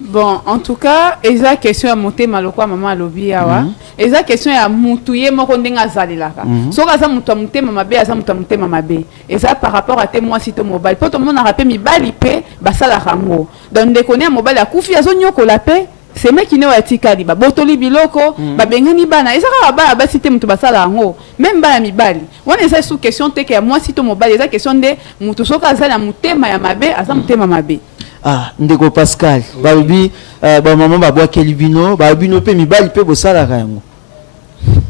Bon, en tout cas, eza question à monter malokwa maman lobi awa. Eza question à mutuye moko ndenga zalilaka. So kaza mutu monter mama be aza mutu monter mama be. Eza par rapport à tes moi site mobile. Poto mona rappel mi bali pe basala rango. Donc de connaître mobile a kufi azo nyoko la pe. C'est mec qui ne wa tikali ba botoli biloko ba bengani bana. Eza ka ba ba site mutu basala rango. Même bana mi bali. Wana eza sous question te que moi site mobile eza question de mutu so kaza la mutema ya mabe aza mutema mabe. Ah, ndeko Pascal, babi, maman babwa kelibino, babino pe mibali pe bosala kango.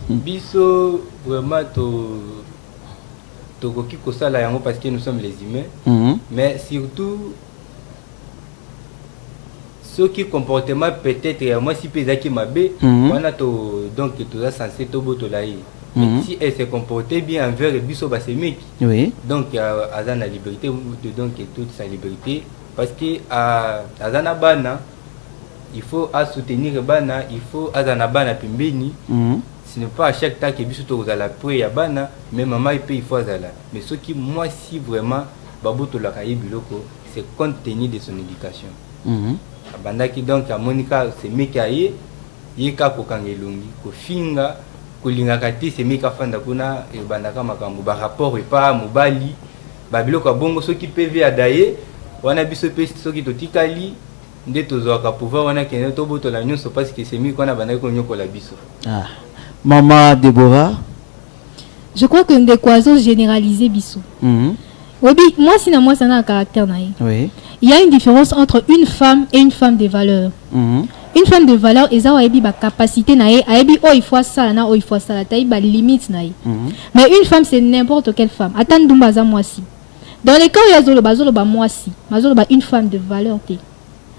Biso vraiment to koki kosala yango parce que nous sommes les humains, mais surtout ce qui comportement peut-être moi si pezaki mabe, wana to donc to za censé to botolaï. Mais si elle se comportait bien envers biso ba semeki. Oui. Donc azana la liberté donc toute sa liberté. Parce que à Zanabana, il faut soutenir Bana, il faut à Zanabana Pimbeni. Ce n'est pas à chaque temps que Bissouto vous allez prier à Bana, mais maman il faut Zala. Mais ce qui, moi, si vraiment, Baboto la Biloko, c'est compte tenu de son éducation. Banda qui donc, à Monica, c'est Mekaye, Yeka Kokangelungi, Kofinga, Kolingakati, c'est Meka Fandakuna, et Bandaka Makambo, rapport et pas Mobali, Babiloko Bongo, ceux qui peuvent adayer. Wana biso pe soki to tikali nde tozoaka pouvoir wana kene to boto la nyonso parce que c'est mi kona bana ko nyoko la biso. Ah. Maman Déborah. Je crois que des croisos généralisés biso. Oui, moi si na moi ça a un caractère naïf. Oui. Il y a une différence entre une femme et une femme de valeur. Une femme de valeur eza wa ebi ba capacité naïe, a ebi oh il faut ça na oh il faut ça la taille ba limite naïe. Mais une femme c'est n'importe quelle femme. Attends dumba za moi si. Dans les cas où il y a Zoloba, moi si, une femme de valeur,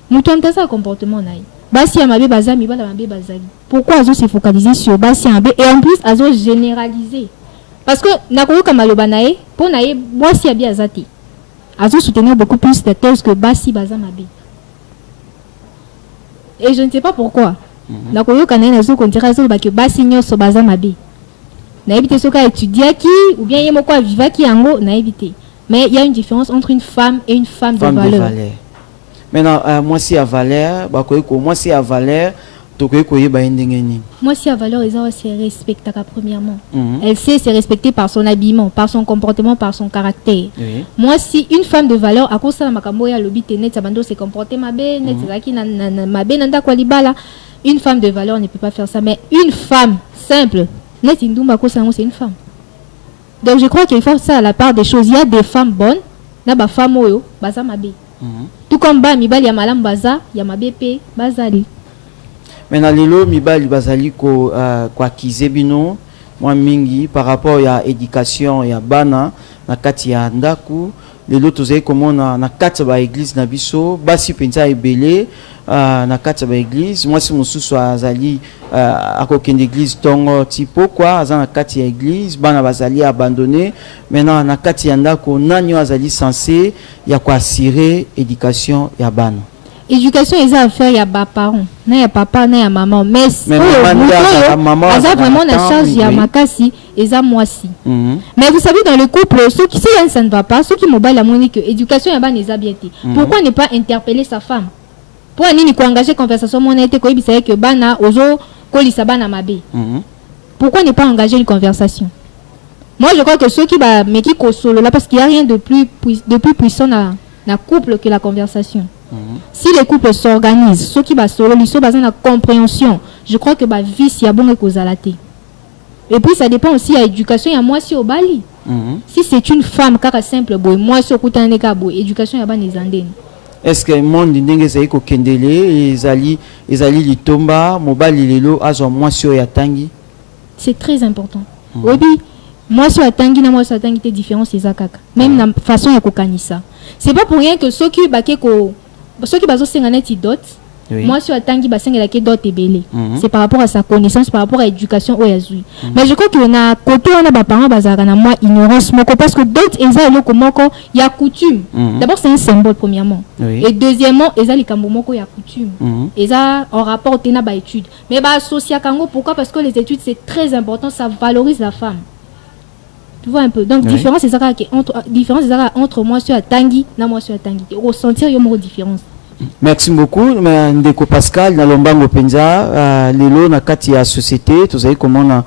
nous ça comportement naï. Basi Amabe Bazami, Balamabe Bazali. Pourquoi Azo s'est focalisé sur Basi Amabe et en plus Azo généralisé? Parce que Nakoro Kamaloba naï, pour naï, moi si Abi Azati. Azo soutenir beaucoup plus de thèses que Basi Bazamabe. Et je ne sais pas pourquoi. Nakoro Kanaï Azo Kontira Zoloba que Basi Nyoso Bazamabe. Naïbité Soka étudier qui, ou bien Yemoko Viva qui Ango, naïbité. Mais il y a une différence entre une femme et une femme de valeur. Maintenant, moi si à valeur, moi si à valeur, moi si à valeur, elle se respecte premièrement. Elle sait se respecter par son habillement, par son comportement, par son caractère. Moi si une femme de valeur, à cause de la lobby net, ça se comporter ma belle, une femme de valeur ne peut pas faire ça. Mais une femme simple, net c'est une femme. Donc je crois qu'il faut ça à la part des choses. Il y a des femmes bonnes, na ba femme oyo, baza mabe. Tout comme ba mibali ya malam baza, ya mabe pe bazali. Maintenant lelo mibali bazali ko kwa kizebino, moi mingi par rapport à éducation ya bana na kati ya ndaku, lelo tozali komona na kati ba église na biso, basi penza ebele na kati ba église, moi si mosusu azali akokende église tongo tipo quoi aza na kati ya église bana bazali abandonné maintenant na kati ya ndako nani azali censé ya ko assurer éducation ya bana. Éducation est affaire ya ba parents na ya papa na ya maman mais maman aza vraiment na charge ya makasi eza mwasi. Mais vous savez dans le couple ceux qui ça ne va pas ceux qui mobile la monique éducation ya bana eza bien té. Pourquoi ne pas interpeller sa femme? Pour nini ko engager conversation monete ko ibisa que bana ozo kolisa bana mabe. Pourquoi ne pas engager une conversation? Moi je crois que ceux qui ba mais qui solo là parce qu'il y a rien de plus puissant na couple que la conversation. Si les couples s'organisent, ceux qui ba solo ils sont basés na compréhension, je crois que ba vie si a bon kozalate. Et puis ça dépend aussi à l'éducation, il y a moi si au bali. Si c'est une femme car simple boy, moi si au kutane ka boy, éducation ya ba nezandeni. Est-ce que le monde ndenge ezali ko kendele ezali litomba mobali lelo azo moi sur ya tangi? C'est très important. Oui, moi sur ya tangi na moi sur ya tangi te différence ezakaka. Même la façon ya kokanisa. C'est pas pour rien que ceux qui baké ko ceux qui bazo senga net dot. Moi sur ya tangi basenga la ke dot ebele. C'est par rapport à sa connaissance, par rapport à l'éducation au yazui. Mais je crois que na côté on a ba parents bazaka na moi ignorance moko parce que dot eza eloko moko ya coutume. D'abord c'est un symbole premièrement. Et deuxièmement eza likambo moko ya coutume. Eza en rapport tena ba étude. Mais ba associa kango pourquoi? Parce que les études c'est très important, ça valorise la femme. Tu vois un peu. Donc différence c'est ça entre moi sur la tangi na moi sur la tangi. Ressentir yo moko différence. Merci beaucoup. Ndeko Pascal, na lombango penza, lelo na kati ya société, tout ça comment na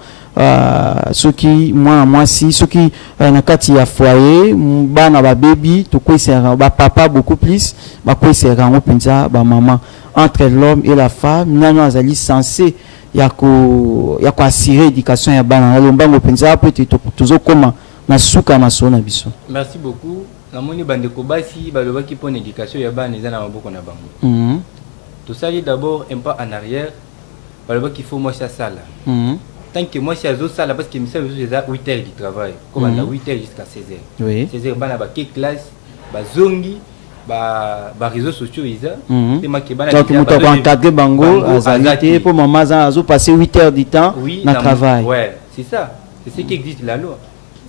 ceux qui moi si ceux qui na kati ya foyer, bana ba baby, to quoi c'est ba papa beaucoup plus, ba quoi c'est rango penza ba maman entre l'homme et la femme, nano azali censé ya ko assurer éducation ya bana na lombango penza peut-être toujours comment na suka masona biso. Merci beaucoup. La moni bande ko basi baloba ki pon éducation ya bana ezana maboko na bango. Tout ça d'abord un pas en arrière. Baloba qu'il faut moi ça sala. Tant que moi c'est zo sala parce que mi savez déjà 8 heures du travail. Comme on a 8 heures jusqu'à 16 heures. Oui. 16 heures bana ba ke classe ba zongi ba réseaux sociaux isa. C'est ma ke bana. Donc nous t'avons encadré bango azalité pour maman za zo passer 8 heures du temps na travail. Ouais, c'est ça. C'est ce qui existe la loi.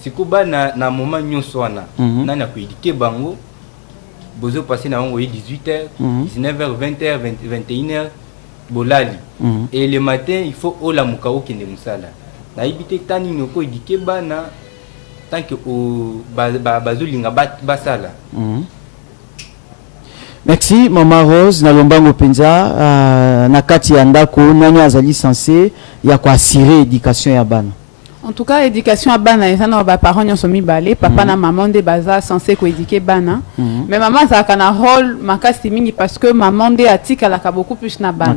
Sikoba na moment nyonso wana nana ko éduquer bango bozo passer na bango 18h 19h 20h 21h bolali et le matin il faut ola mukao kende musala na ibite tani noko éduquer bana tant que o bazolinga basala. Merci Maman Rose na lombango penza na kati ya ndako nani azali censé ya ko assurer éducation ya bana. En tout cas, l'éducation à bana, les parents sont mis balé, papa na maman de baza censé ko éduquer bana. Mais maman ça a un rôle makasi mingi parce que maman de atika la beaucoup plus na bana.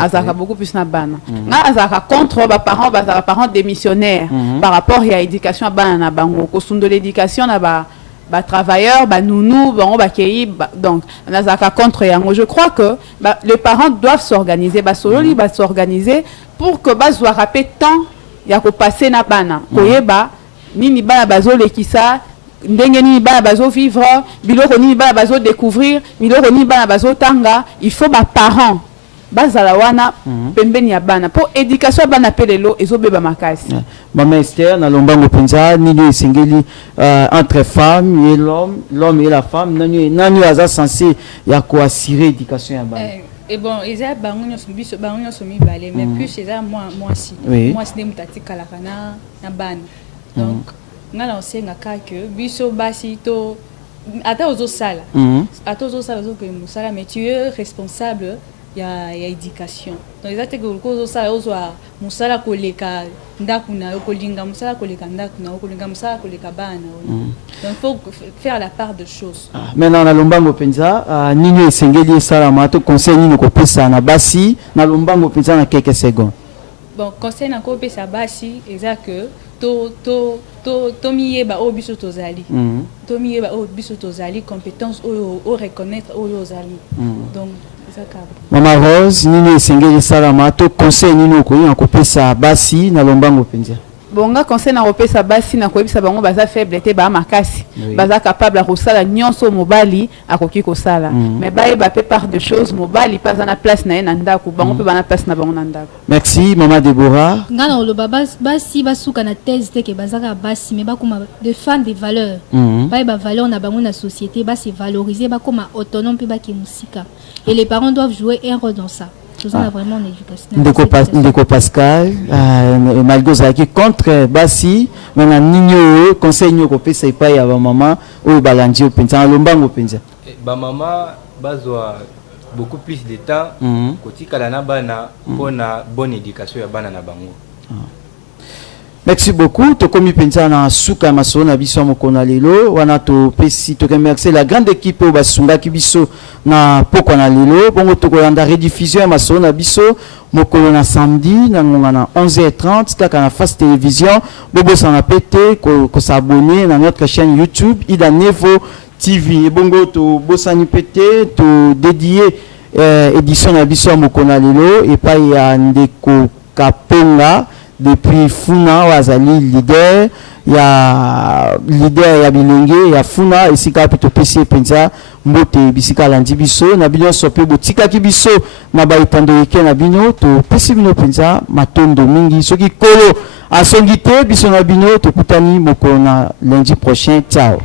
Azaka beaucoup plus na bana. Na azaka contre ba parents démissionnaires par rapport à l'éducation à bana na bango. Ko sundo l'éducation na ba travailleurs, ba nounou, ba kei donc azaka contre yango. Je crois que les parents doivent s'organiser, ba sololi ba s'organiser pour que ba soit rapide temps ya ko passer na bana koyeba nini bana bazo lekisa ndenge nini bana bazo vivre biloko nini bana bazo découvrir biloko nini bana bazo tanga. Il faut ba parents bazala wana pembeni ya bana pour éducation bana pelelo ezobeba makasi. Maman Esther na lombango penza nini esengeli entre femmes et l'homme et la femme nani aza censé ya ko assurer éducation ya bana. Et bon, ils ont mis balé, mais plus c'est ça moi si des moutati kalakana na ban. Donc, on a lancé un cas que biso basi to ata ozo sala. Ata ozo sala ozo que musala, mais tu es responsable y a éducation. Donc ils ont été que ozo sala ozo musala koleka ndakuna okolinga musala koleka ndakuna okolinga musala koleka bana. Donc il faut faire la part de choses. Maintenant na lombango penza nini esengeli sala mato conseil nini ko pesa na basi na lombango penza na quelques secondes. Bon conseil na ko pesa basi exact que to miyeba o biso tozali. To miyeba o biso tozali compétence o reconnaître o ozali. Donc Maman Rose nini esengeli sala mato conseil nini ko pesa basi na lombango penza. Bonga conseil na repesa basi na koyebisa bango baza faible te ba makasi baza capable kosala nyonso mobali akoki kosala mais ba eba pe part de choses mobali pas na place na na ndako bango pe bana place na bango na ndako. Merci Maman Deborah. Ngana lo basi basuka na thèse te ke bazaka basi mais ba kuma défendre des valeurs ba eba valeur na bango na société ba se valoriser ba comme autonome pe ba ki musika et les parents doivent jouer un rôle dans ça. Vraiment Ndeko Pascal, malgré qui contre Basi, maintenant Nino conseil Nino pesa ipa ya ba maman ou balandi au penza lombango penza. Ba maman bazwa beaucoup plus de temps kotika la na bana pour na bonne éducation ya bana na bango. Merci beaucoup. To komi penza na suka maso na biso mokona lelo wana to pesi to remercier la grande équipe au basunga ki biso na poko na lelo bongo to kolanda rediffusion maso na biso mokolo na samedi na ngonga na 11h30 kaka na Face Télévision bobo sana pété ko s'abonner na notre chaîne YouTube Ida Nevo TV bongo to bosani pété to dédié édition na biso mokona lelo et pa ya Ndeko Kapenga depuis Funa wazali leader ya bilenge ya Funa esika pito pesi penza mbote bisika landi biso na bino sope botika ki biso na ba itando yeke na bino to pesi bino penza matondo mingi soki kolo asongite biso na bino to kutani moko na lundi prochain. Ciao.